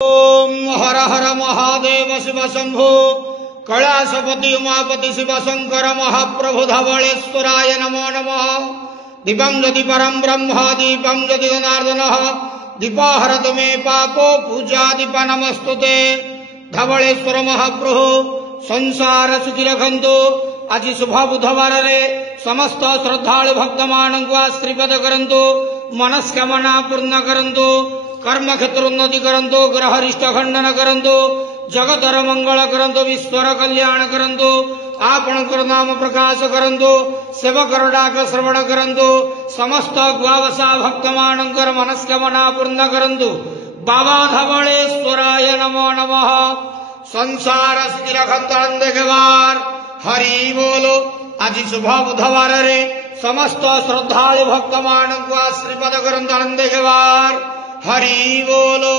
ओम हर हर महादेव शिव शंभो कैलासपति उमापति शिव शंकर महाप्रभु धवलेश्वराय नमो नमः। दीपं ज्योति परम ब्रह्म दीपं ज्योति जनार्दन दीपाहरतु मे पापो पूजा दीप नमस्तुते। धवलेश्वर महाप्रभु संसार सुखी रखंतु। आज शुभ बुधवार रे समस्त श्रद्धालु भक्त मानक आशीर्वाद करंतु, मनस्कामना पूर्ण करंतु, कर्म क्षेत्र उन्नति करंतु, ग्रह रिष्ट खंडन करंतु, जगतर मंगल करंतु, विश्वर कल्याण करंतु, आपणकर नाम प्रकाश करंतु, सेवकर डाक श्रवण करंतु, समस्त ग्वावसा भक्त मानकर मनस्कामना पूर्ण करंतु। बाबा धवलेश्वराय नमो नमः। संसार सुखी रखंतु देखवार हरि बोलो। आज शुभ बुधवार रे समस्त श्रद्धालु भक्त मानक आशीर्वाद करंतु आनंद देखवार हरि बोलो।